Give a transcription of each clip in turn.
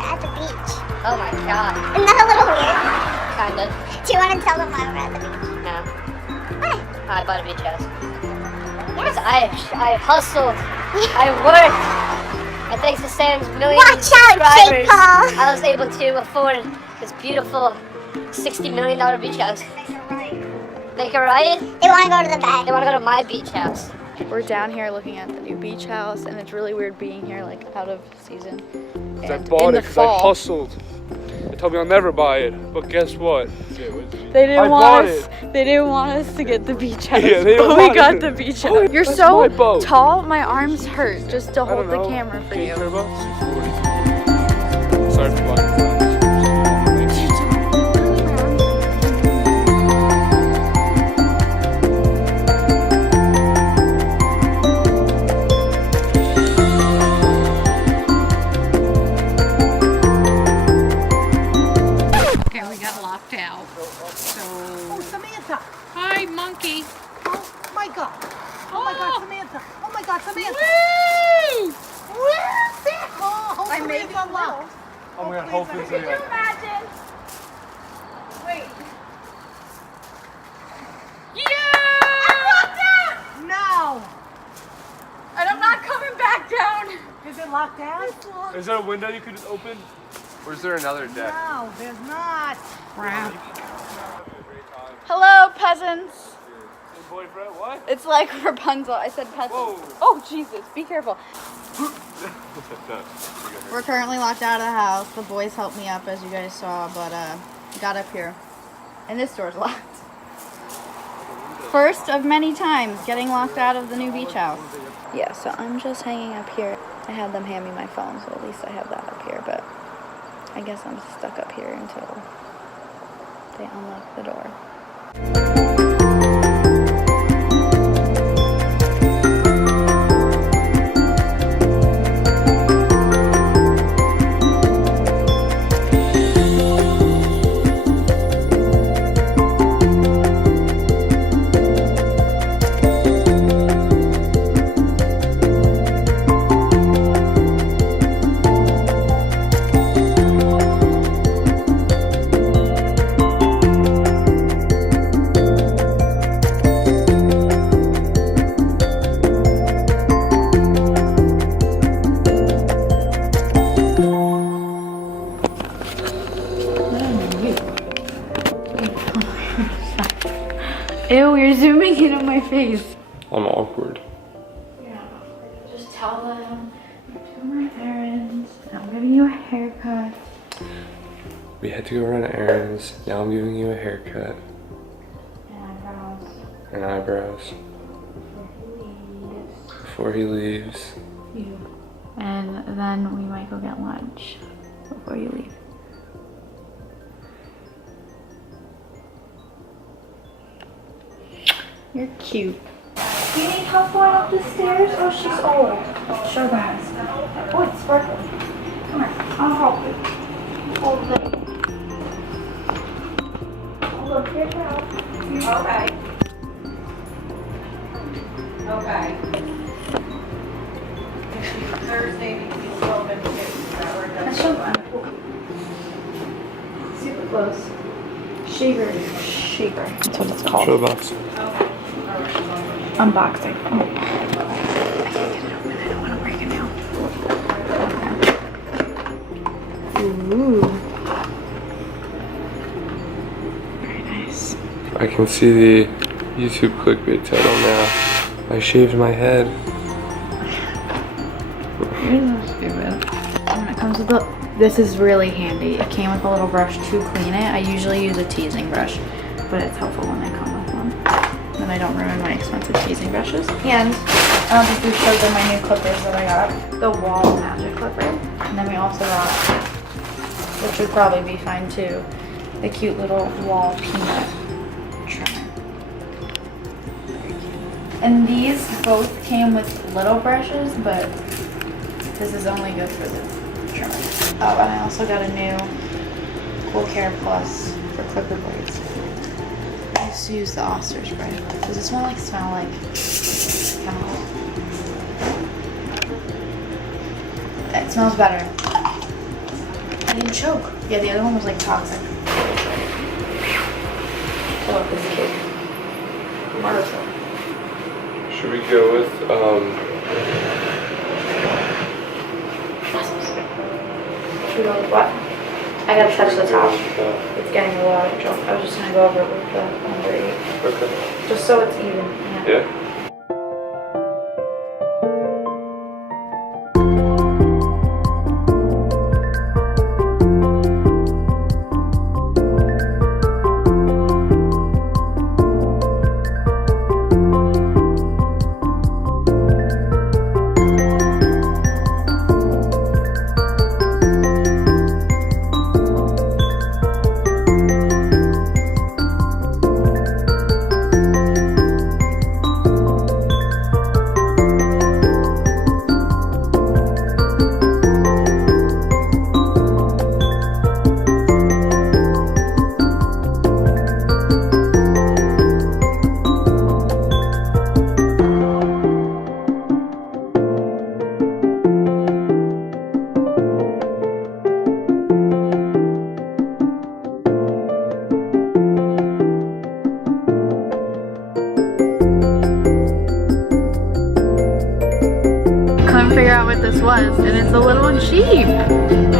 at the beach. Oh my god. Isn't that a little weird? Kinda. Do you want to tell them why we're at the beach? No. Why? I bought a beach house. Yes. I hustled. I worked. And thanks to Sam's million Watch out, subscribers, Jake Paul. I was able to afford this beautiful $60 million beach house. Make it right? They want to go to the bay. They want to go to my beach house. We're down here looking at the new beach house, and it's really weird being here, like out of season. I bought it because I hustled. They told me I'll never buy it, but guess what? They didn't want us. They didn't want us to get the beach house, Yeah, they but we got the beach house. You're that's so my boat. tall, my arms hurt just to I hold don't the know. camera for you. $240. Sorry for blocking flags. Okay, we got locked out. So. Oh, Samantha! Hi, monkey. Oh my God! Oh my God, Samantha! Oh my God, Samantha! Woo! Where's that? Oh, I made it unlocked. Oh my god, hopefully it's there. Imagine. Wait. Yeah! No! And I'm not coming back down. Is it locked down? Is there a window you could open? Or is there another deck? No, there's not. Crap. Hello, peasants. Hey, boyfriend, what? It's like Rapunzel. I said peasants. Whoa. Oh, Jesus. Be careful. We're currently locked out of the house. The boys helped me up, as you guys saw, but got up here. And this door's locked. First of many times getting locked out of the new beach house. Yeah, so I'm just hanging up here. I had them hand me my phone, so at least I have that up here, but I guess I'm stuck up here until they unlock the door. Ew, you're zooming in on my face. I'm awkward. Yeah, just tell them I'm doing my errands. I'm giving you a haircut. We had to go run errands. Now I'm giving you a haircut. And eyebrows. And eyebrows. Before he leaves. And then we might go get lunch before you leave. You're cute. Do you need help going up the stairs? Oh, she's old. Show guys. Oh, it's sparkling. Come here. I'll help you. Hold it. Look, here's your help. Okay. Okay. Thursday, we will have been That's so fun. Super close. Shaver. That's what it's called. Show the box. Unboxing. Oh. I can't get it open. I don't want to break it now. Okay. Ooh. Very nice. I can see the YouTube clickbait title now. I shaved my head. You're so stupid. And it comes with the. This is really handy. It came with a little brush to clean it. I usually use a teasing brush, but it's helpful when they come with one. Then I don't ruin my expensive teasing brushes. And I don't think we showed them my new clippers that I got. The wall magic clipper. And then we also got, which would probably be fine too, the cute little wall peanut trimmer. Very cute. And these both came with little brushes, but this is only good for the trimmer. Oh, and I also got a new Cool Care Plus for clipper blades. I used to use the Oster spray. Does this one smell like chemical? It smells better. didn't choke. Yeah, the other one was like toxic. Oh, this cake. Marshall. Should we go with Should we go with what? I gotta touch the top. It's getting a lot of junk. I was just gonna go over it with the under 8. Okay. Just so it's even. Yeah. Figure out what this was, and it's a little Jeep.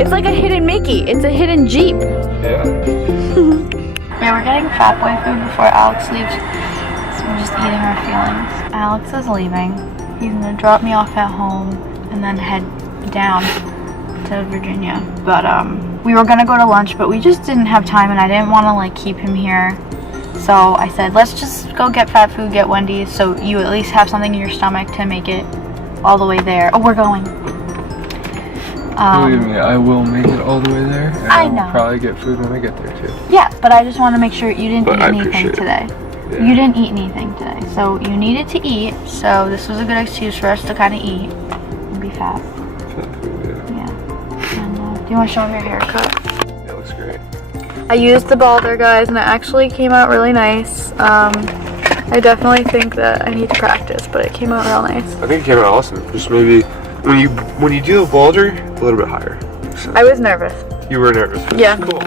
It's like a hidden Mickey. It's a hidden Jeep. Yeah. Yeah, we're getting fat boy food before Alex leaves, so we're just eating our feelings. Alex is leaving. He's gonna drop me off at home and then head down to Virginia. But we were gonna go to lunch, but we just didn't have time, and I didn't want to like keep him here. So I said, let's just go get fat food, get Wendy's, so you at least have something in your stomach to make it all the way there. Oh, we're going. Believe me, I will make it all the way there. And I will know. probably get food when I get there too. Yeah, but I just want to make sure you didn't But eat I anything appreciate it. today. Yeah. You didn't eat anything today, so you needed to eat. So this was a good excuse for us to kind of eat and be fat. Fat food, yeah. Yeah. And, do you want to show them your haircut? Yeah, it looks great. I used the balder, guys, and it actually came out really nice. I definitely think that I need to practice, but it came out real nice. I think it came out awesome. Just maybe when you do the boulder, a little bit higher. So I was nervous. you were nervous. But Yeah. It's cool.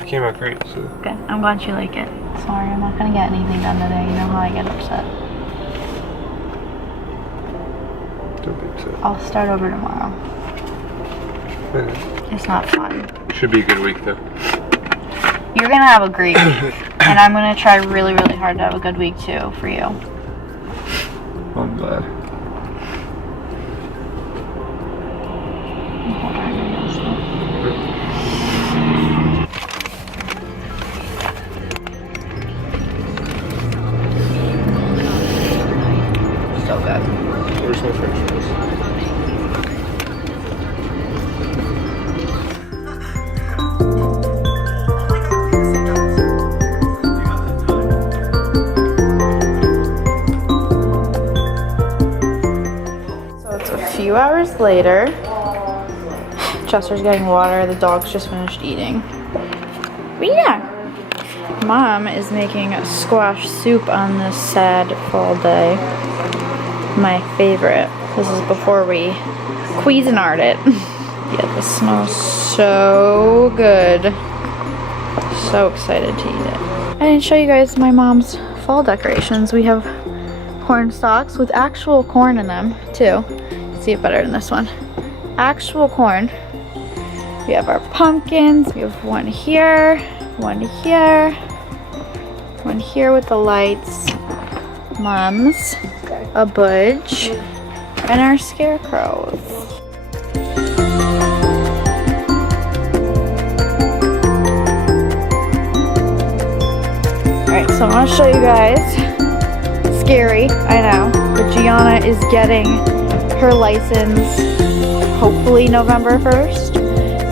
It came out great. So. Good. I'm glad you like it. Sorry, I'm not gonna get anything done today. You know how I get upset. Don't be upset. I'll start over tomorrow. Yeah. It's not fun. Should be a good week though. You're gonna have a great week, and I'm gonna try really, really hard to have a good week too for you. I'm glad. So good. Where's my french fries? Few hours later, Chester's getting water, the dog's just finished eating. But yeah, Mom is making squash soup on this sad fall day. My favorite. This is before we Cuisinart it. Yeah, this smells so good. So excited to eat it. I didn't show you guys my mom's fall decorations. We have corn stalks with actual corn in them too. See it better than this one. Actual corn. We have our pumpkins. We have one here, one here, one here with the lights. Mums, a budge, and our scarecrows. Alright, so I want to show you guys. Scary, I know, but Gianna is getting her license hopefully November 1st.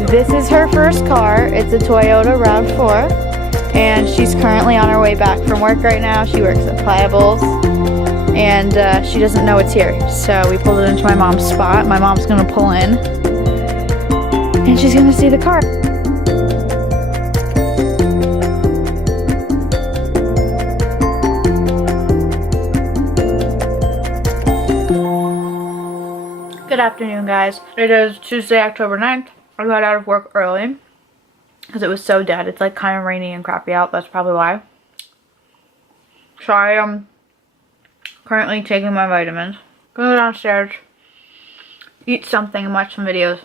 This is her first car. It's a Toyota RAV4, and she's currently on her way back from work right now. She works at Pliables, and she doesn't know it's here. So we pulled it into my mom's spot. My mom's gonna pull in, and she's gonna see the car. Good afternoon, guys. It is Tuesday, October 9th. I got out of work early because it was so dead. It's like kind of rainy and crappy out. That's probably why. Sorry, I'm currently taking my vitamins. Go downstairs, eat something, and watch some videos.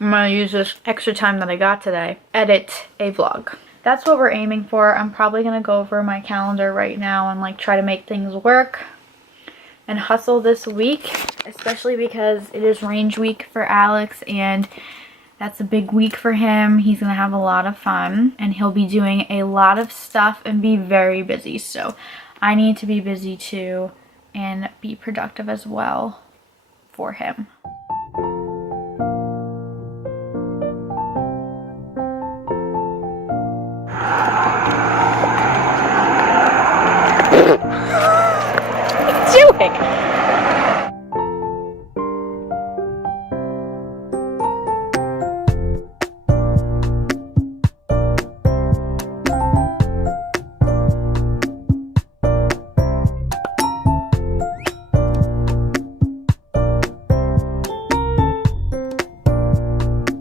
I'm gonna use this extra time that I got today, edit a vlog. That's what we're aiming for. I'm probably gonna go over my calendar right now and like try to make things work and hustle this week, especially because it is range week for Alex and that's a big week for him. He's gonna have a lot of fun and he'll be doing a lot of stuff and be very busy. So I need to be busy too and be productive as well for him. Doing?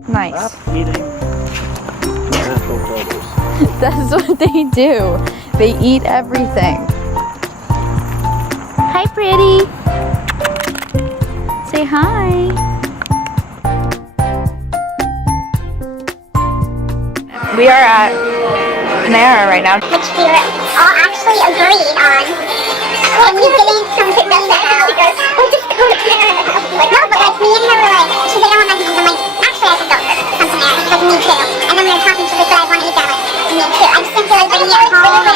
Nice. That's what they do. They eat everything. Hi, pretty. Say hi. We are at Panera right now. Which we were all actually agreed on. And we didn't come to them because we'll just go to Panera. Like, no, but like me and her were like, she's like, I don't want nothing. I'm like, actually I could go to Panera. She's like, me too. And then we were talking, she's like, but I want to eat that. Like, me too. I just didn't feel like bringing it home.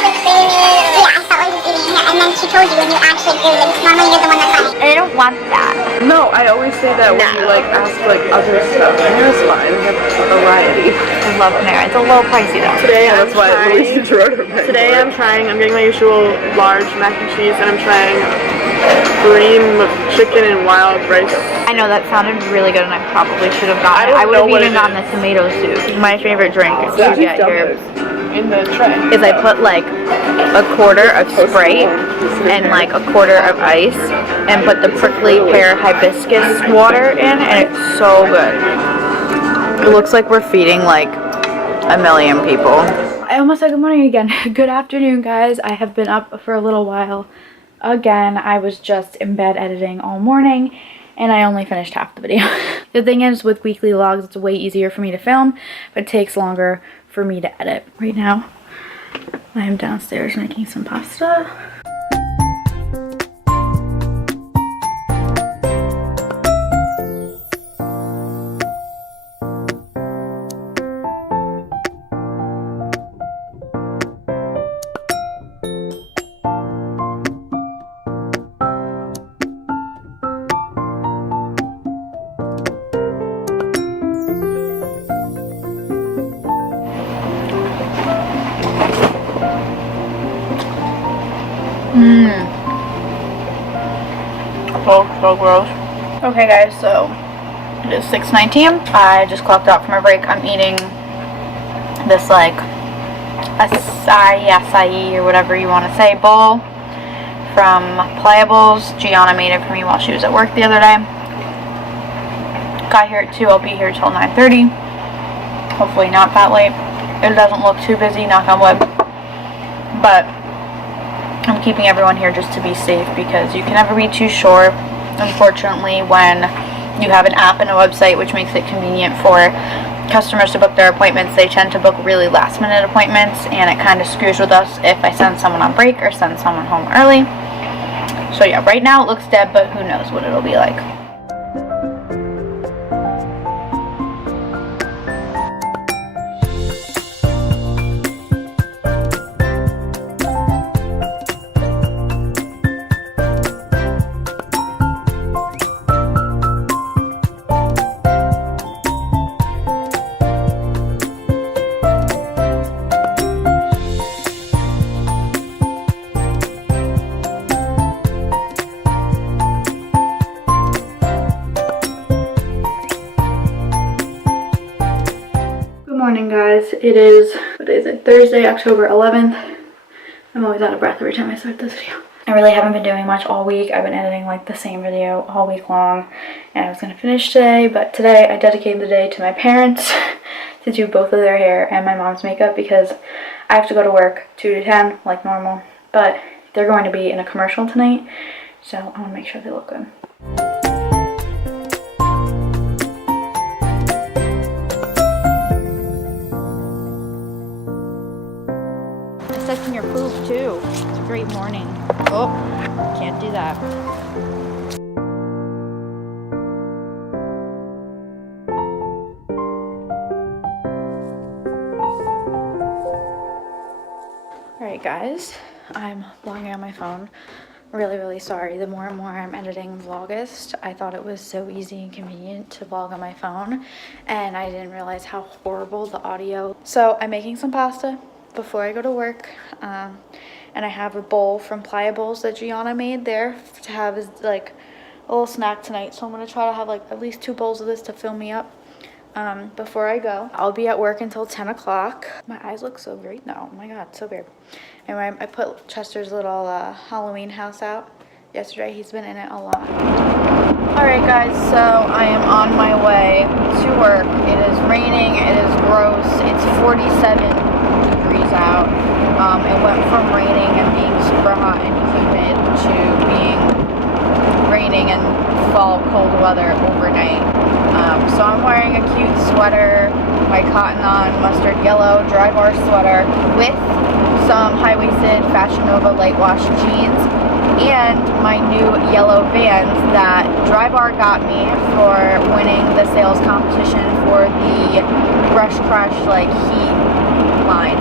Yeah, I felt like just eating here. And then she told you when you actually agree, like, normally you're the one that's like, I don't want that. No, I always say that when you like ask like other stuff. Panera's fine. They have variety. I love Panera. It's a little pricey though. Today That's why Louise Today I'm getting my usual large mac and cheese, and I'm trying green chicken and wild rice. I know that sounded really good and I probably should have gotten it. I would have even gotten the tomato soup. My favorite drink to get here In the tray. is I put like a quarter of Sprite and like a quarter of ice and put the prickly pear hibiscus water in and it's so good. It looks like we're feeding like a million people. I almost said good morning again. Good afternoon, guys. I have been up for a little while. Again, I was just in bed editing all morning and I only finished half the video. The thing is, with weekly vlogs, it's way easier for me to film, but it takes longer for me to edit. Right now, I am downstairs making some pasta. So gross. Okay guys, so it is 6:19. I just clocked out for my break. I'm eating this like acai or whatever you want to say bowl from Playables. Gianna made it for me while she was at work the other day. Got here at 2. I'll be here till 9:30. Hopefully not that late. It doesn't look too busy, knock on wood. But I'm keeping everyone here just to be safe because you can never be too sure. Unfortunately, when you have an app and a website which makes it convenient for customers to book their appointments, they tend to book really last minute appointments and it kind of screws with us if I send someone on break or send someone home early. So yeah, right now it looks dead, but who knows what it'll be like. Morning guys, it is, what is it, Thursday, October 11th. I'm always out of breath every time I start this video. I really haven't been doing much all week. I've been editing like the same video all week long, and I was gonna finish today, but today I dedicated the day to my parents to do both of their hair and my mom's makeup because I have to go to work 2 to 10 like normal, but they're going to be in a commercial tonight, so I want to make sure they look good. Assessing your poop too. It's a great morning. Oh, can't do that. Alright guys, I'm vlogging on my phone. Really sorry. The more and more I'm editing Vlogust, I thought it was so easy and convenient to vlog on my phone, and I didn't realize how horrible the audio. So I'm making some pasta before I go to work, and I have a bowl from Pliables that Gianna made there to have as like a little snack tonight. So I'm gonna try to have like at least 2 bowls of this to fill me up before I go. I'll be at work until 10 o'clock. My eyes look so great now. Oh my god, so weird. Anyway, I put Chester's little Halloween house out yesterday. He's been in it a lot. Alright guys, so I am on my way to work. It is raining, it is gross, it's 47 degrees out. It went from raining and being super hot and humid to being raining and fall cold weather overnight. So I'm wearing a cute sweater, my Cotton On mustard yellow Drybar sweater with some high-waisted Fashion Nova light wash jeans and my new yellow Vans that Drybar got me for winning the sales competition for the Brush Crush like heat line.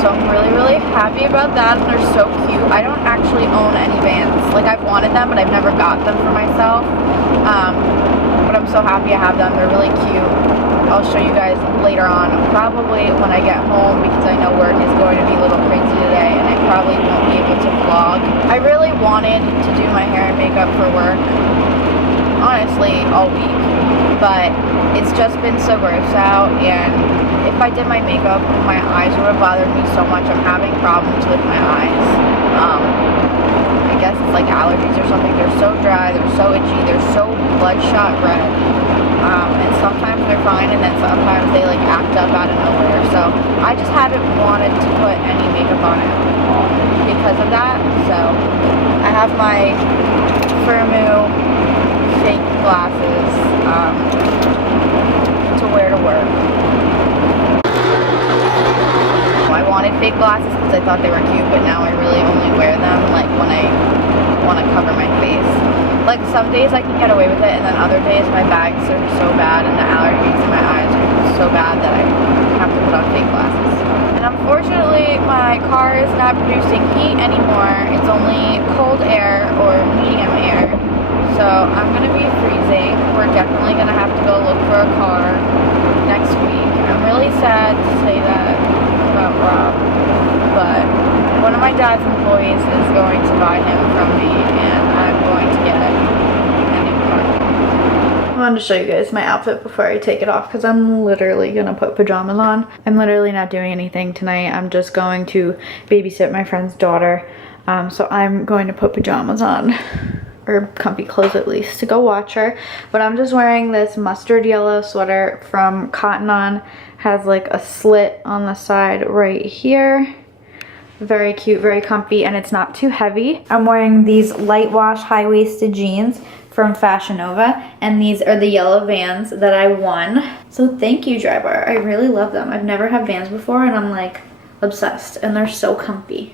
So I'm really happy about that, and they're so cute. I don't actually own any Vans. Like, I've wanted them, but I've never got them for myself. But I'm so happy I have them. They're really cute. I'll show you guys later on, probably when I get home, because I know work is going to be a little crazy today and I probably won't be able to vlog. I really wanted to do my hair and makeup for work, honestly, all week, but it's just been so gross out, and if I did my makeup, my eyes would have bothered me so much. I'm having problems with my eyes. I guess it's like allergies or something. They're so dry, they're so itchy, they're so bloodshot red. And sometimes they're fine, and then sometimes they like act up out of nowhere. So I just haven't wanted to put any makeup on it because of that. So I have my Firmu fake glasses to wear to work. I wanted fake glasses because I thought they were cute, but now I really only wear them like when I want to cover my face. Like some days I can get away with it, and then other days my bags are so bad and the allergies in my eyes are so bad that I have to put on fake glasses. And unfortunately my car is not producing heat anymore. It's only cold air or medium air. So I'm going to be freezing. We're definitely going to have to go look for a car next week. I'm really sad to say that about Rob, but one of my dad's employees is going to buy him from me, and I'm going to get a new car. I wanted to show you guys my outfit before I take it off because I'm literally gonna put pajamas on. I'm literally not doing anything tonight. I'm just going to babysit my friend's daughter, so I'm going to put pajamas on, or comfy clothes at least, to go watch her. But I'm just wearing this mustard yellow sweater from Cotton On. Has like a slit on the side right here. Very cute, very comfy, and it's not too heavy. I'm wearing these light wash high-waisted jeans from Fashion Nova, and these are the yellow Vans that I won. So thank you, Drybar. I really love them. I've never had Vans before, and I'm like obsessed, and they're so comfy.